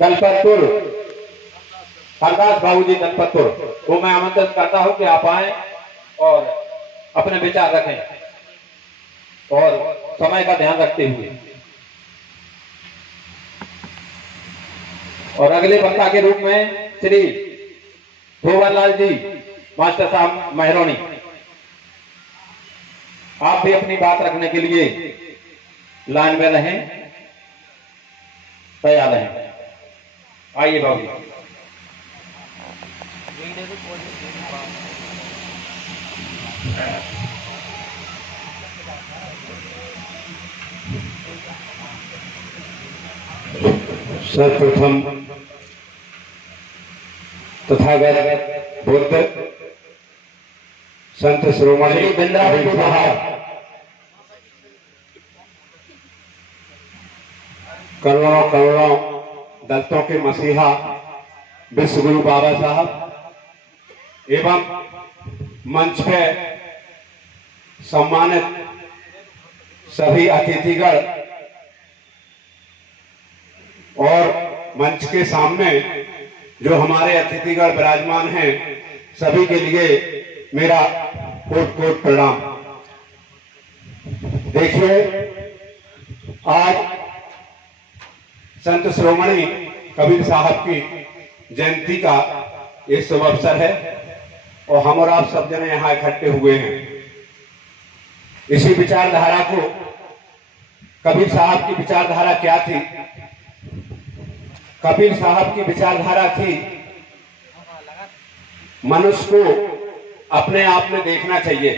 दलपतपुर हरदास बाबू जी दलपतपुर को मैं आमंत्रित करता हूं कि आप आए और अपने विचार रखें और समय का ध्यान रखते हुए। और अगले वक्ता के रूप में श्री भुवनलाल जी मास्टर साहब मेहरौनी, आप भी अपनी बात रखने के लिए लाइन में रहें, तैयार रहें। आइए बाबू। सर्वप्रथम तथागत बुद्ध संत शिरोमणि वृंदावन साहब करोड़ों करोड़ों दलितों के मसीहा विश्व गुरु बाबा साहब एवं मंच पे सम्मानित सभी अतिथिगण और मंच के सामने जो हमारे अतिथिगण विराजमान हैं, सभी के लिए मेरा कोट कोट प्रणाम। देखिए, आज संत शिरोमणि कबीर साहब की जयंती का एक शुभ अवसर है और हम और आप सब जने यहाँ इकट्ठे हुए हैं। इसी विचारधारा को, कबीर साहब की विचारधारा क्या थी? कबीर साहब की विचारधारा थी मनुष्य को अपने आप में देखना चाहिए,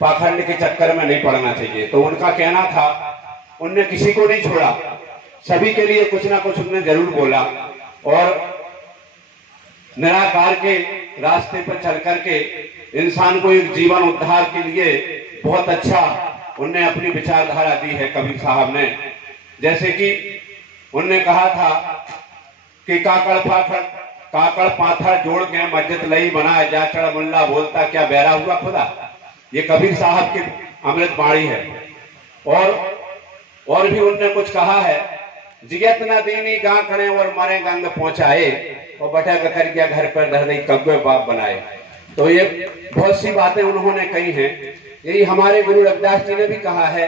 पाखंड के चक्कर में नहीं पड़ना चाहिए। तो उनका कहना था, उनने किसी को नहीं छोड़ा, सभी के लिए कुछ ना कुछ उन्होंने जरूर बोला और निराकार के रास्ते पर चल करके इंसान को एक जीवन उद्धार के लिए बहुत अच्छा उनने अपनी विचारधारा दी है कबीर साहब ने। जैसे कि उनने कहा था कि काकड़ पाथर जोड़ के मस्जिद लई बनाए, जा चढ़ मुल्ला बोलता क्या बहरा हुआ खुदा। ये कबीर साहब की अमृत वाणी है। और भी उनने कुछ कहा है, जियत न दीनी गां खड़े और मरे गंग पहुंचाए और बटक कर गया घर पर धर दई कब्बे बाप बनाए। तो ये बहुत सी बातें उन्होंने कही हैं। यही हमारे गुरु रविदास जी ने भी कहा है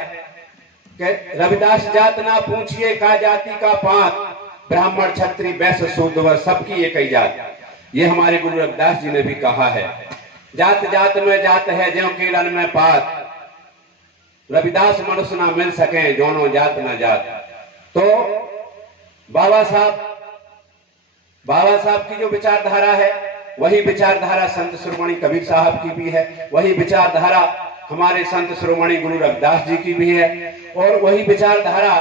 कि रविदास जात ना पूछिए का जाति का पात, ब्राह्मण क्षत्रिय वैश्य शूद्र सबकी एक ही जात। ये हमारे गुरु रविदास जी ने भी कहा है। जात जात में जात है ज्यों केलन में पात, रविदास मनुष्य ना मिल सके दोनों जात ना जात। तो बाबा साहब की जो विचारधारा है, वही विचारधारा संत शिरोमणि कबीर साहब की भी है, वही विचारधारा हमारे संत शिरोमणि गुरु रविदास जी की भी है और वही विचारधारा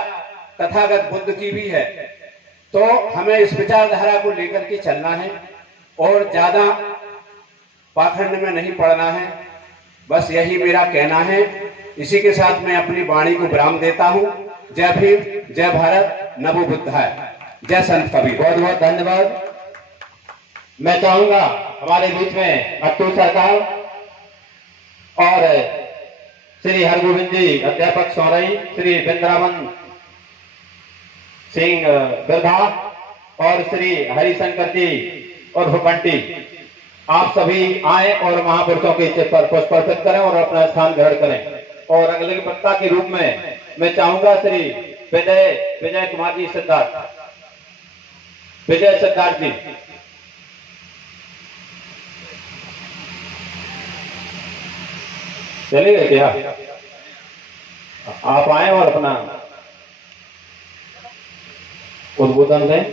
तथागत बुद्ध की भी है। तो हमें इस विचारधारा को लेकर के चलना है और ज्यादा पाखंड में नहीं पड़ना है, बस यही मेरा कहना है। इसी के साथ मैं अपनी वाणी को विराम देता हूं। जय भीम, जय भारत, नमो बुद्धाय, जय संत कबीर। बहुत बहुत धन्यवाद। मैं चाहूंगा हमारे बीच में अतुल सरकार और श्री हरगोविंद जी अध्यापक सौरई, श्री वृंदावन सिंह बिरधा और श्री हरिशंकर जी और बंटी, आप सभी आए और महापुरुषों के चित्र पर पुष्प अर्पित करें और अपना स्थान ग्रहण करें। और अगले वक्ता के रूप में मैं चाहूंगा श्री विजय कुमार जी विजय सिद्धार्थ जी। चलिए क्या आप आए और अपना उद्बोधन दें।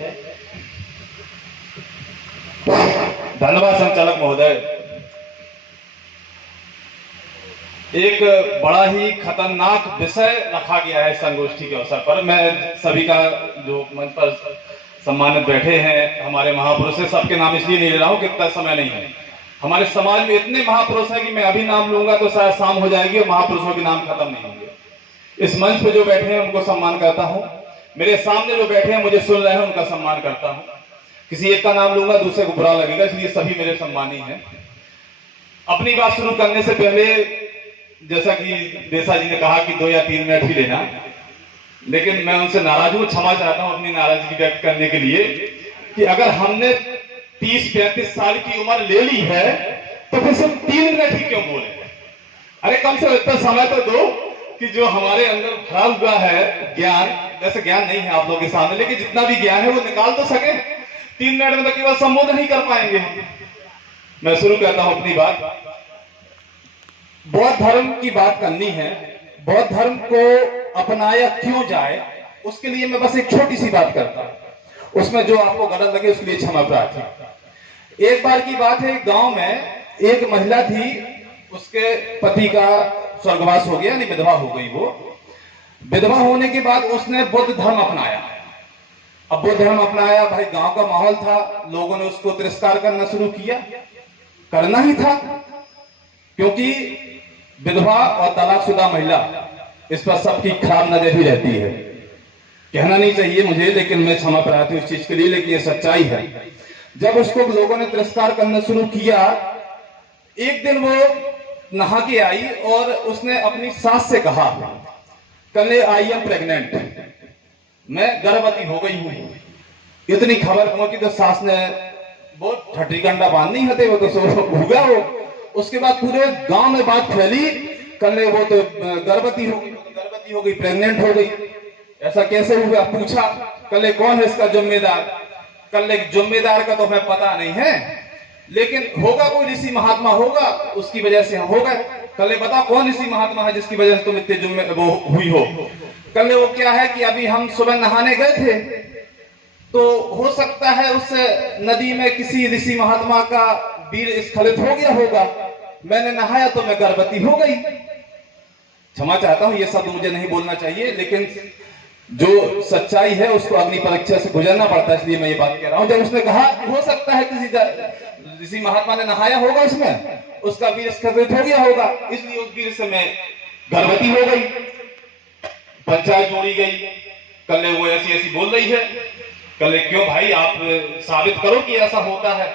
धन्यवाद संचालक महोदय। एक बड़ा ही खतरनाक विषय रखा गया है संगोष्ठी के अवसर पर। मैं सभी का जो मंच पर सम्मानित बैठे हैं हमारे महापुरुष है, सबके नाम इसलिए नहीं ले रहा हूं कि इतना समय नहीं है। हमारे समाज में इतने महापुरुष हैं कि मैं अभी नाम लूंगा तो शायद शाम हो जाएगी और महापुरुषों के नाम खत्म नहीं होंगे। इस मंच पे जो बैठे हैं उनको सम्मान करता हूं, मेरे सामने जो बैठे हैं मुझे सुन रहे हैं उनका सम्मान करता हूं। किसी एक का नाम लूंगा दूसरे को बुरा लगेगा, इसलिए सभी मेरे सम्मानी हैं। अपनी बात शुरू करने से पहले जैसा कि देसा जी ने कहा कि 2 या 3 मिनट ही लेना, लेकिन मैं उनसे नाराज हूँ, क्षमा चाहता हूँ अपनी नाराजगी व्यक्त करने के लिए कि अगर हमने 30-35 साल की उम्र ले ली है तो फिर सिर्फ 3 मिनट ही क्यों बोले? अरे कम से कम इतना समय तो दो कि जो हमारे अंदर भरा हुआ है ज्ञान, वैसे ज्ञान नहीं है आप लोगों के सामने, लेकिन जितना भी ज्ञान है वो निकाल तो सके। 3 मिनट में तो केवल संबोधन ही कर पाएंगे। मैं शुरू करता हूं अपनी बात। बौद्ध धर्म की बात करनी है। बौद्ध धर्म को अपनाया क्यों जाए, उसके लिए मैं बस एक छोटी सी बात करता हूं, उसमें जो आपको गलत लगे उसके लिए क्षमा प्रार्थी। एक बार की बात है, गांव में एक महिला थी, उसके पति का स्वर्गवास हो गया, यानी विधवा हो गई। वो विधवा होने के बाद उसने बुद्ध धर्म अपनाया। अब बुद्ध धर्म अपनाया, भाई गांव का माहौल था, लोगों ने उसको तिरस्कार करना शुरू किया, करना ही था, क्योंकि विधवा और तलाकशुदा महिला, इस पर सबकी खराब नजर ही रहती है। कहना नहीं चाहिए मुझे, लेकिन मैं क्षमा प्रार्थी हूं उस चीज के लिए, लेकिन ये सच्चाई है। जब उसको लोगों ने तिरस्कार करना शुरू किया, एक दिन वो नहा के आई और उसने अपनी सास से कहा, कल आई एम प्रेग्नेंट, मैं गर्भवती हो गई हूं। इतनी खबर पहुंची तो सास ने वो ठठी कंडा बांध नहीं हते, वो तो हो गया वो। उसके बाद पूरे गांव में बात फैली, कल वो तो गर्भवती हो गई, प्रेग्नेंट हो गई, ऐसा कैसे हुआ? पूछा, कल कौन है इसका जिम्मेदार? कल जिम्मेदार का तो हमें पता नहीं है, लेकिन होगा कोई ऋषि महात्मा होगा, उसकी वजह से हम हो गए। कल बता कौन ऋषि महात्मा है जिसकी वजह से तुम इतने वो हुई हो? कल वो क्या है कि अभी हम सुबह नहाने गए थे, तो हो सकता है उस नदी में किसी ऋषि महात्मा का वीर स्खलित हो गया होगा, मैंने नहाया तो मैं गर्भवती हो गई। क्षमा चाहता हूं, ये शब्द मुझे नहीं बोलना चाहिए, लेकिन जो सच्चाई है उसको अग्नि परीक्षा से गुजरना पड़ता है, इसलिए मैं ये बात कह रहा हूं। जब उसने कहा हो सकता है किसी ऋषि महात्मा ने नहाया होगा, उसमें उसका वीर स्खलित हो गया होगा, इसलिए उस वीर से मैं गर्भवती हो गई। पंचायत जोड़ी गई, कल वो ऐसी ऐसी बोल रही है। कल क्यों भाई, आप साबित करो कि ऐसा होता है।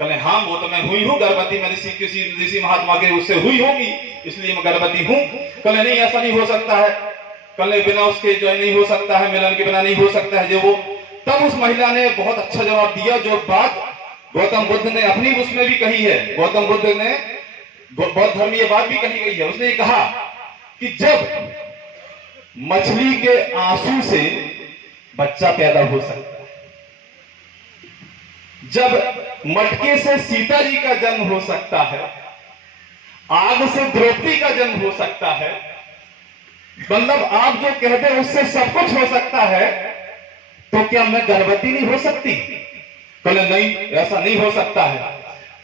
कल हाँ, वो तो मैं हुई हूँ गर्भवती, मैं किसी ऋषि महात्मा के उससे हुई होगी, इसलिए मैं गर्भवती हूँ। कल नहीं, ऐसा नहीं हो सकता है, कल बिना उसके जो नहीं हो सकता है, मिलन के बिना नहीं हो सकता है जो वो। तब उस महिला ने बहुत अच्छा जवाब दिया, जो बात गौतम बुद्ध ने अपनी उसमें भी कही है। गौतम बुद्ध ने बौद्ध धर्म ये बात भी कही गई है। उसने कहा कि जब मछली के आंसू से बच्चा पैदा हो सकता है, जब मटके से सीता जी का जन्म हो सकता है, आग से द्रौपदी का जन्म हो सकता है, मतलब आप जो कहते हैं उससे सब कुछ हो सकता है, तो क्या मैं गर्भवती नहीं हो सकती? कल नहीं, ऐसा नहीं हो सकता है।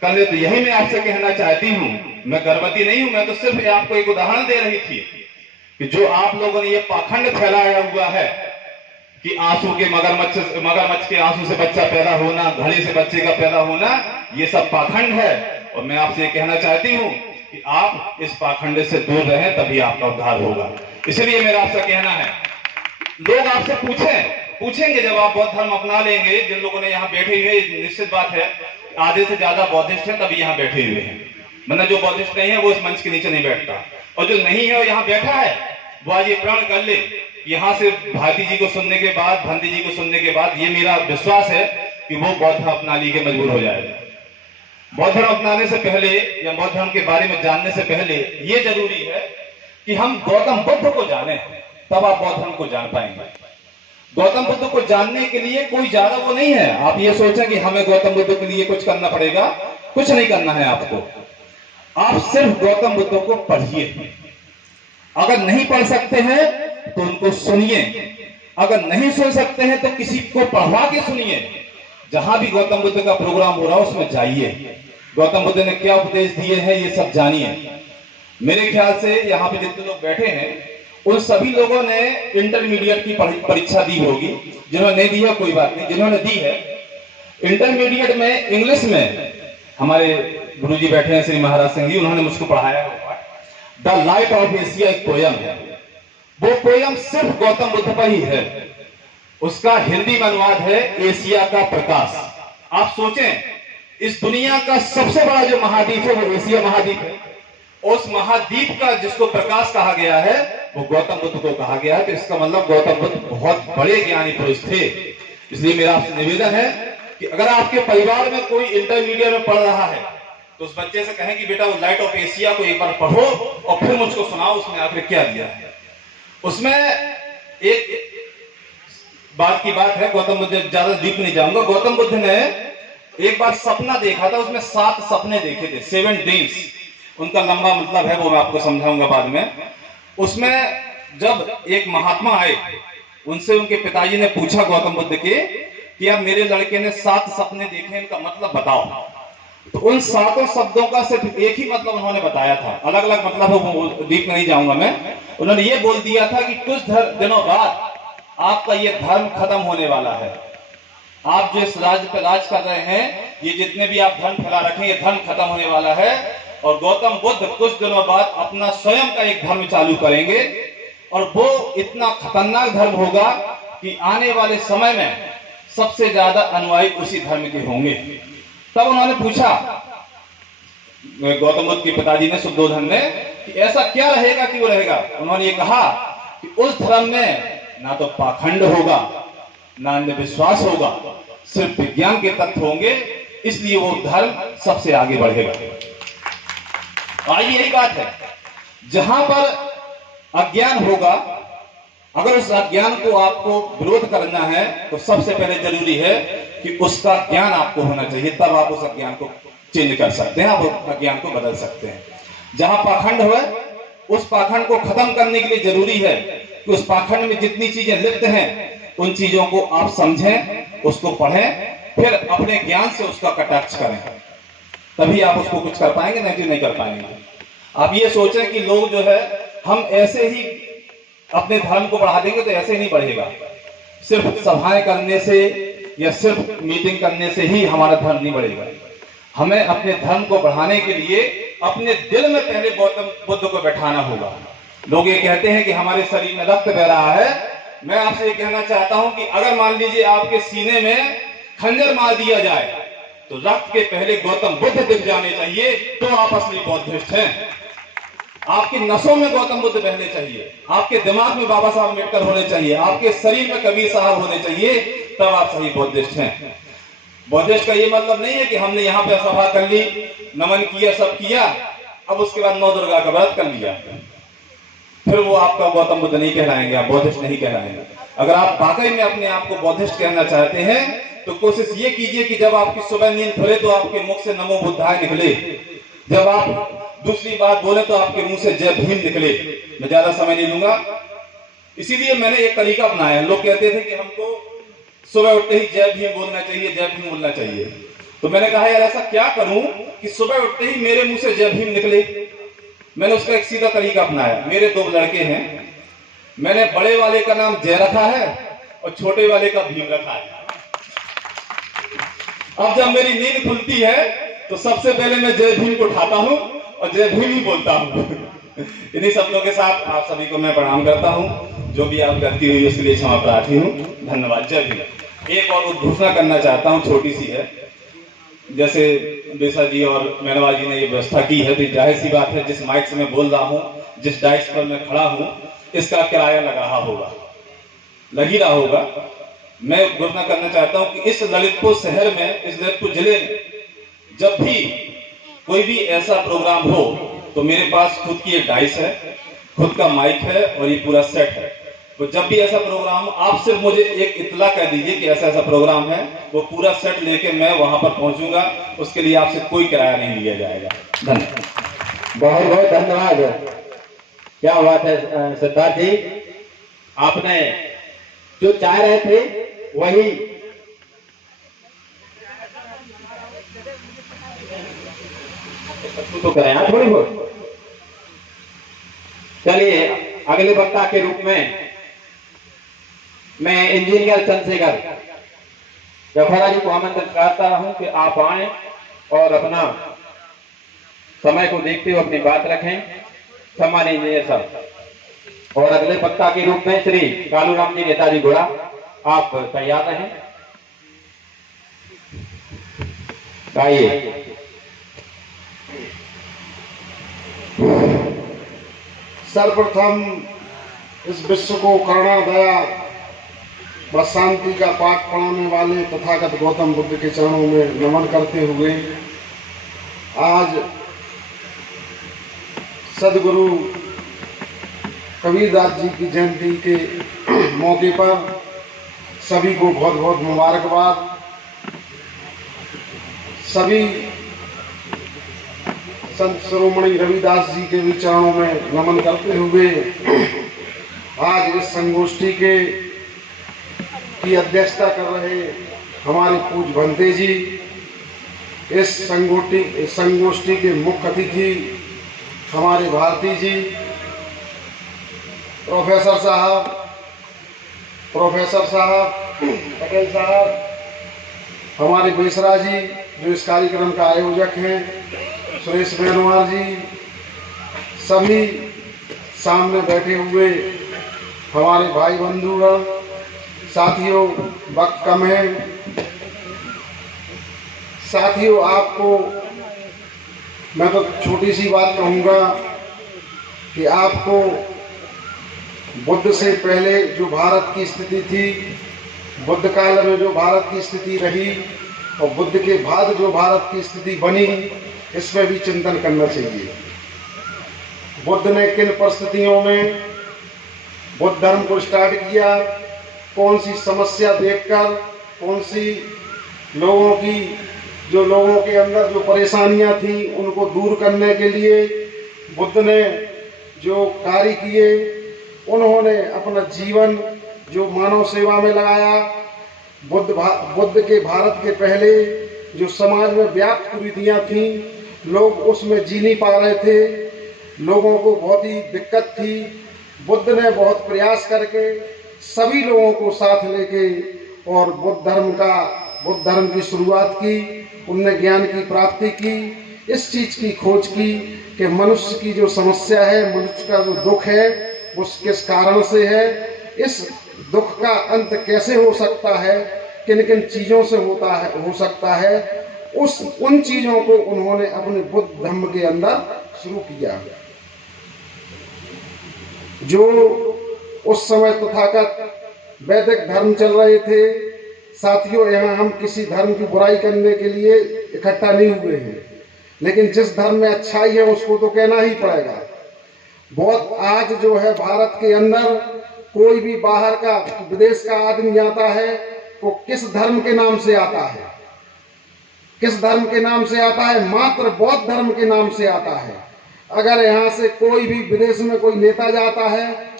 कल तो यही मैं आपसे कहना चाहती हूं, मैं गर्भवती नहीं हूं, मैं तो सिर्फ आपको एक उदाहरण दे रही थी कि जो आप लोगों ने ये पाखंड फैलाया हुआ है कि आंसू के मगरमच्छ के आंसू से बच्चा पैदा होना, घड़े से बच्चे का पैदा होना, ये सब पाखंड है। और मैं आपसे कहना चाहती हूं कि आप इस पाखंड से दूर रहें, तभी आपका उद्धार होगा। इसलिए मेरा आपसे कहना है, लोग आपसे पूछेंगे जब आप बौद्ध धर्म अपना लेंगे, जिन लोगों ने यहाँ बैठे हुए, निश्चित बात है आधे से ज्यादा बौद्धिस्ट हैं तभी यहाँ बैठे हुए हैं, मतलब जो बौद्धिस्ट नहीं है वो इस मंच के नीचे नहीं बैठता, और जो नहीं है वो यहाँ बैठा है, वो आज ये प्रण कर ले, यहाँ से भारती जी को सुनने के बाद, भंती जी को सुनने के बाद, ये मेरा विश्वास है कि वो बौद्ध धर्म अपनाने के मजबूर हो जाएगा। बौद्ध धर्म अपनाने से पहले या बौद्ध धर्म के बारे में जानने से पहले ये जरूरी है कि हम गौतम बुद्ध को जाने, तब आप बौद्ध धर्म को जान पाएंगे। गौतम बुद्ध को जानने के लिए कोई ज्यादा वो नहीं है, आप ये सोचें कि हमें गौतम बुद्ध के लिए कुछ करना पड़ेगा, कुछ नहीं करना है आपको। आप सिर्फ गौतम बुद्ध को पढ़िए, अगर नहीं पढ़ सकते हैं तो उनको सुनिए, अगर नहीं सुन सकते हैं तो किसी को पढ़वा के सुनिए। जहां भी गौतम बुद्ध का प्रोग्राम हो रहा है उसमें जाइए, गौतम बुद्ध ने क्या उपदेश दिए हैं ये सब जानिए। मेरे ख्याल से यहाँ पे जितने लोग बैठे हैं उन सभी लोगों ने इंटरमीडिएट की परीक्षा दी होगी, जिन्होंने नहीं दी है कोई बात नहीं, जिन्होंने दी है इंटरमीडिएट में इंग्लिश में, हमारे गुरुजी बैठे हैं श्री महाराज सिंह जी, उन्होंने मुझको पढ़ाया होगा। द लाइट ऑफ एशिया एक पोयम है, वो पोयम सिर्फ गौतम बुद्ध पर ही है, उसका हिंदी में अनुवाद है एशिया का प्रकाश। आप सोचें, इस दुनिया का सबसे बड़ा जो महाद्वीप है वो एशिया महाद्वीप है, उस महाद्वीप का जिसको प्रकाश कहा गया है वो गौतम बुद्ध को कहा गया है। तो इसका मतलब गौतम बुद्ध बहुत बड़े ज्ञानी पुरुष थे। इसलिए मेरा आपसे निवेदन है कि अगर आपके परिवार में कोई इंटरमीडिएट में पढ़ रहा है तो उस बच्चे से कहें कि बेटा वो लाइट ऑफ एशिया को एक बार पढ़ो और फिर मुझको सुनाओ उसमें आखिर क्या दिया है। उसमें एक बात की बात है, गौतम बुद्ध, ज्यादा डीप नहीं जाऊंगा। गौतम बुद्ध ने एक बार सपना देखा था, उसमें 7 सपने देखे थे, 7 ड्रीम्स। उनका लंबा मतलब है, वो मैं आपको समझाऊंगा बाद में। उसमें जब एक महात्मा आए, उनसे उनके पिताजी ने पूछा गौतम बुद्ध के कि अब मेरे लड़के ने 7 सपने देखे, इनका मतलब बताओ। तो उन 7 शब्दों का सिर्फ एक ही मतलब उन्होंने बताया था, अलग अलग मतलब है, वो डीप नहीं जाऊंगा मैं। उन्होंने ये बोल दिया था कि कुछ दिनों बाद आपका ये धर्म खत्म होने वाला है। आप जो इस राज्य पे राज कर रहे हैं, ये जितने भी आप धर्म फैला रखे हैं, ये धर्म खत्म होने वाला है। और गौतम बुद्ध कुछ दिनों बाद अपना स्वयं का एक धर्म चालू करेंगे और वो इतना खतरनाक धर्म होगा कि आने वाले समय में सबसे ज्यादा अनुयायी उसी धर्म के होंगे। तब उन्होंने पूछा गौतम बुद्ध के पिताजी ने, शुद्धोधन ने, कि ऐसा क्या रहेगा कि वो रहेगा। उन्होंने ये कहा कि उस धर्म में ना तो पाखंड होगा, ना अंधविश्वास होगा, सिर्फ विज्ञान के तत्व होंगे, इसलिए वो धर्म सबसे आगे बढ़ेगा। आई यही बात है, जहां पर अज्ञान होगा, अगर उस अज्ञान को आपको विरोध करना है तो सबसे पहले जरूरी है कि उसका ज्ञान आपको होना चाहिए, तब आप उस अज्ञान को चेंज कर सकते हैं, आप उस अज्ञान को बदल सकते हैं। जहां पाखंड है, उस पाखंड को खत्म करने के लिए जरूरी है कि उस पाखंड में जितनी चीजें लिप्त हैं, उन चीजों को आप समझें, उसको पढ़ें, फिर अपने ज्ञान से उसका कटाक्ष करें, तभी आप उसको कुछ कर पाएंगे, नहीं तो नहीं कर पाएंगे। आप ये सोचें कि लोग जो है हम ऐसे ही अपने धर्म को बढ़ा देंगे, तो ऐसे नहीं बढ़ेगा। सिर्फ सभाएं करने से या सिर्फ मीटिंग करने से ही हमारा धर्म नहीं बढ़ेगा। हमें अपने धर्म को बढ़ाने के लिए अपने दिल में पहले गौतम बुद्ध को बैठाना होगा। लोग ये कहते हैं कि हमारे शरीर में रक्त बह रहा है। मैं आपसे ये कहना चाहता हूं कि अगर मान लीजिए आपके सीने में खंजर मार दिया जाए तो रक्त के पहले गौतम बुद्ध दिख जाने चाहिए, तो आप असली बौद्धिस्ट हैं। आपकी नसों में गौतम बुद्ध बहने चाहिए, आपके दिमाग में बाबा साहब अम्बेडकर होने चाहिए, आपके शरीर में कबीर साहब होने चाहिए, तब आप सही बौद्धिस्ट हैं। बौद्धिस्ट का ये मतलब नहीं है कि हमने यहाँ पे सभा कर ली, नमन किया, सब किया, अब उसके बाद 9 दुर्गा का व्रत कर लिया, फिर वो आपका गौतम बुद्ध नहीं कहलाएंगे, आप बौद्धिस्ट नहीं कहलाएंगे। अगर आप वाकई में अपने आप को बौद्धिस्ट कहना चाहते हैं तो कोशिश ये कीजिए कि जब आपकी सुबह नींद खुले तो आपके मुख से नमो बुद्धाय निकले, जब आप दूसरी बात बोले तो आपके मुंह से जय भीम निकले। मैं ज्यादा समय नहीं लूंगा, इसीलिए मैंने एक तरीका अपनाया। लोग कहते थे कि हमको सुबह उठते ही जय भीम बोलना चाहिए, जय भीम बोलना चाहिए, तो मैंने कहा यार ऐसा क्या करूं कि सुबह उठते ही मेरे मुंह से जय भीम निकले। मैंने उसका एक सीधा तरीका अपनाया। मेरे 2 लड़के हैं, मैंने बड़े वाले का नाम जय रखा है और छोटे वाले का भीम रखा है। अब जब मेरी नींद खुलती है तो सबसे पहले मैं जय भीम को उठाता हूं और जय भीम ही बोलता हूं। इन्हीं शब्दों के साथ आप सभी को मैं प्रणाम करता हूं। जो भी आप गलती हुई उसके लिए क्षमा प्रार्थी हूं। धन्यवाद। जय भीम। एक और उद्घोषणा करना चाहता हूं, छोटी सी है। जैसे बेसा जी और मैनवा जी ने ये व्यवस्था की है, तो जाहिर सी बात है जिस माइक से मैं बोल रहा हूँ, जिस डाइस पर मैं खड़ा हूँ, इसका किराया लग रहा होगा, लग ही रहा होगा। मैं घोषणा करना चाहता हूँ कि इस ललितपुर शहर में, इस ललितपुर जिले में जब भी कोई भी ऐसा प्रोग्राम हो तो मेरे पास खुद की एक डाइस है, खुद का माइक है और ये पूरा सेट है। तो जब भी ऐसा प्रोग्राम, आप सिर्फ मुझे एक इत्तला कर दीजिए कि ऐसा ऐसा प्रोग्राम है, वो पूरा सेट लेके मैं वहां पर पहुंचूंगा। उसके लिए आपसे कोई किराया नहीं लिया जाएगा। धन्यवाद। बहुत बहुत धन्यवाद। क्या बात है सिद्धार्थ जी, आपने जो चाह रहे थे वही तो करें आप थोड़ी बहुत। चलिए अगले वक्ता के रूप में मैं इंजीनियर चंद्रशेखर जफरा जी को आमंत्रित करता हूं कि आप आए और अपना समय को देखते हुए अपनी बात रखें। सम्मानित इंजीनियर साहब। और अगले वक्ता के रूप में श्री कालूराम जी नेताजी घोड़ा, आप तैयार रहें। आइए। सर्वप्रथम इस विश्व को करुणा, दया व शांति का पाठ पढ़ाने वाले तथागत गौतम बुद्ध के चरणों में नमन करते हुए आज सदगुरु कबीरदास जी की जयंती के मौके पर सभी को बहुत बहुत मुबारकबाद। सभी संत शिरोमणि रविदास जी के भी चरणों में नमन करते हुए आज इस संगोष्ठी की अध्यक्षता कर रहे हमारे पूज्य भंते जी, इस संगोष्ठी के मुख्य अतिथि हमारे भारती जी, प्रोफेसर साहब, पटेल साहब, हमारे बेसरा जी जो इस कार्यक्रम का आयोजक हैं, सुरेश बेनवार जी, सभी सामने बैठे हुए हमारे भाई बंधुगण, साथियों, वक्त कम है। साथियों, आपको मैं तो छोटी सी बात कहूँगा कि आपको बुद्ध से पहले जो भारत की स्थिति थी, बुद्ध काल में जो भारत की स्थिति रही और बुद्ध के बाद जो भारत की स्थिति बनी, इसमें भी चिंतन करना चाहिए। बुद्ध ने किन परिस्थितियों में बुद्ध धर्म को स्टार्ट किया, कौन सी समस्या देखकर, कौन सी लोगों के अंदर जो परेशानियां थी उनको दूर करने के लिए बुद्ध ने जो कार्य किए, उन्होंने अपना जीवन जो मानव सेवा में लगाया। बुद्ध के भारत के पहले जो समाज में व्याप्त कुरीतियां थीं, लोग उसमें जी नहीं पा रहे थे, लोगों को बहुत ही दिक्कत थी। बुद्ध ने बहुत प्रयास करके सभी लोगों को साथ लेके और बुद्ध धर्म की शुरुआत की। उनने ज्ञान की प्राप्ति की, इस चीज की खोज की कि मनुष्य की जो समस्या है, मनुष्य का जो दुख है, वो किस कारण से है, इस दुख का अंत कैसे हो सकता है, किन किन चीजों से हो सकता है, उन चीजों को उन्होंने अपने बुद्ध धर्म के अंदर शुरू किया। जो उस समय तथागत वैदिक धर्म चल रहे थे। साथियों, यहाँ हम किसी धर्म की बुराई करने के लिए इकट्ठा नहीं हुए हैं, लेकिन जिस धर्म में अच्छाई है उसको तो कहना ही पड़ेगा। बहुत आज जो है भारत के अंदर कोई भी बाहर का, विदेश का आदमी आता है तो किस धर्म के नाम से आता है? किस धर्म के नाम से आता है? मात्र बौद्ध धर्म के नाम से आता है। अगर यहाँ से कोई भी विदेश में कोई नेता जाता है,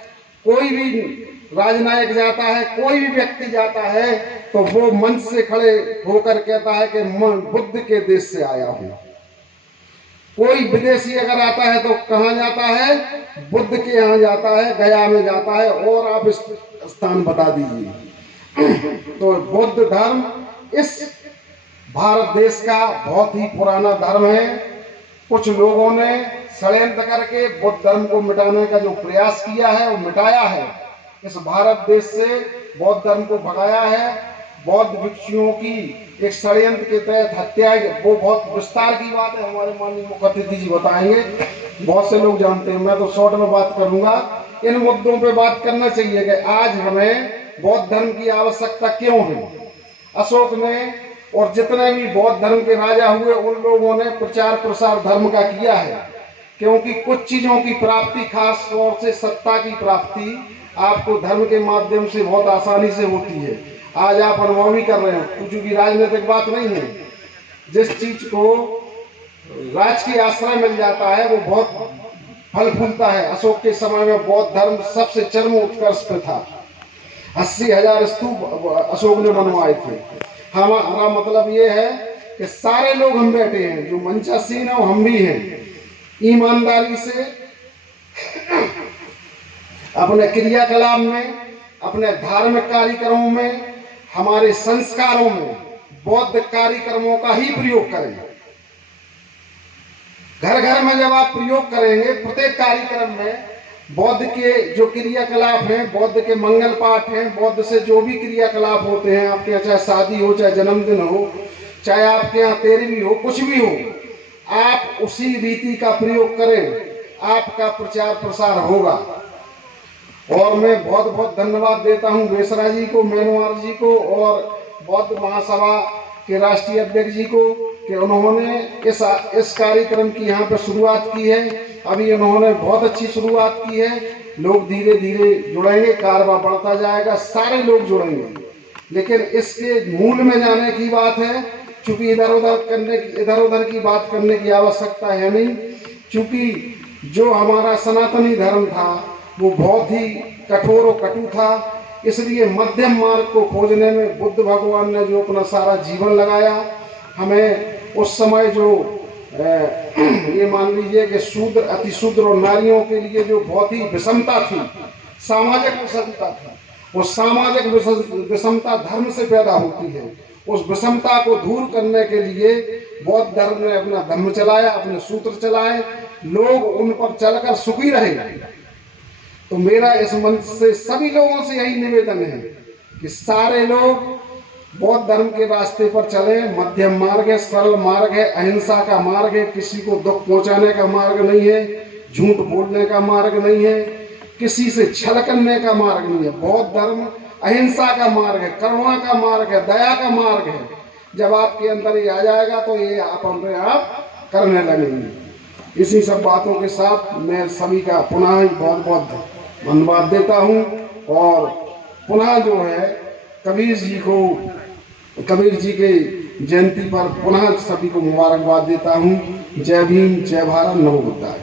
कोई भी राजनायक जाता है, कोई भी व्यक्ति जाता है, तो वो मंच से खड़े होकर कहता है कि मैं बुद्ध के देश से आया हूँ। कोई विदेशी अगर आता है तो कहाँ जाता है? बुद्ध के यहाँ जाता है, गया में जाता है, और आप इस स्थान बता दीजिए। तो बुद्ध धर्म इस भारत देश का बहुत ही पुराना धर्म है। कुछ लोगों ने षड्यंत्र करके बुद्ध धर्म को मिटाने का जो प्रयास किया है वो मिटाया है। इस भारत देश से बौद्ध धर्म को भगाया है। बौद्ध भिक्षुओं की एक षड्यंत्र के तहत हत्या, वो बहुत विस्तार की बात है, हमारे माननीय मुख्य अतिथि जी बताएंगे, बहुत से लोग जानते हैं, मैं तो शॉर्ट में बात करूंगा। इन मुद्दों पे बात करना चाहिए कि आज हमें बौद्ध धर्म की आवश्यकता क्यों है। अशोक ने और जितने भी बौद्ध धर्म के राजा हुए, उन लोगों ने प्रचार प्रसार धर्म का किया है, क्योंकि कुछ चीजों की प्राप्ति, खास तौर से सत्ता की प्राप्ति, आपको धर्म के माध्यम से बहुत आसानी से होती है। आज आप अनुभव भी कर रहे हैं, कुछ भी राजनीतिक बात नहीं है। जिस चीज को राजकीय आश्रय मिल जाता है वो बहुत फल फूलता है। अशोक के समय में बौद्ध धर्म सबसे चरम उत्कर्ष पे था। 80,000 स्तूप अशोक ने बनवाए थे। हमारा मतलब ये है कि सारे लोग हम बैठे हैं, जो मंचासीन है हम भी हैं, ईमानदारी से अपने क्रियाकलाप में, अपने धार्मिक कार्यक्रमों में, हमारे संस्कारों में बौद्ध कार्यक्रमों का ही प्रयोग करें। घर घर में जब आप प्रयोग करेंगे, प्रत्येक कार्यक्रम में बौद्ध के जो क्रियाकलाप हैं, बौद्ध के मंगल पाठ हैं, बौद्ध से जो भी क्रियाकलाप होते हैं, आपके यहाँ चाहे शादी हो, चाहे जन्मदिन हो, चाहे आपके यहाँ तेरहवीं हो, कुछ भी हो, आप उसी रीति का प्रयोग करें, आपका प्रचार प्रसार होगा। और मैं बहुत बहुत धन्यवाद देता हूं बेसरा जी को, मैनवार जी को और बौद्ध महासभा के राष्ट्रीय अध्यक्ष जी को कि उन्होंने इस कार्यक्रम की यहाँ पे शुरुआत की है। अभी उन्होंने बहुत अच्छी शुरुआत की है। लोग धीरे धीरे जुड़ेंगे, कारवा बढ़ता जाएगा, सारे लोग जुड़ेंगे। लेकिन इसके मूल में जाने की बात है, चूंकि इधर उधर की बात करने की आवश्यकता है नहीं, चूंकि जो हमारा सनातनी धर्म था वो बहुत ही कठोर और कटु था। इसलिए मध्यम मार्ग को खोजने में बुद्ध भगवान ने जो अपना सारा जीवन लगाया, हमें उस समय जो ये मान लीजिए कि शूद्र अतिशूद्र और नारियों के लिए जो बहुत ही विषमता थी, सामाजिक विषमता थी, वो सामाजिक विषमता धर्म से पैदा होती है। उस विषमता को दूर करने के लिए बौद्ध धर्म ने अपना धर्म चलाया, अपने सूत्र चलाए, लोग उन पर चलकर सुखी रहे। तो मेरा इस मंच से सभी लोगों से यही निवेदन है कि सारे लोग बौद्ध धर्म के रास्ते पर चले। मध्यम मार्ग है, सरल मार्ग है, अहिंसा का मार्ग है, किसी को दुख पहुंचाने का मार्ग नहीं है, झूठ बोलने का मार्ग नहीं है, किसी से छल करने का मार्ग नहीं है। बौद्ध धर्म अहिंसा का मार्ग है, करुणा का मार्ग है, दया का मार्ग है। जब आपके अंदर ये आ जाएगा तो ये आप अपने आप करने लगेंगे। इसी सब बातों के साथ मैं सभी का पुनः बहुत बहुत धन्यवाद देता हूँ और पुनः जो है कबीर जी के जयंती पर पुनः सभी को मुबारकबाद देता हूँ। जय भीम, जय भारत, नमो बुद्धाय।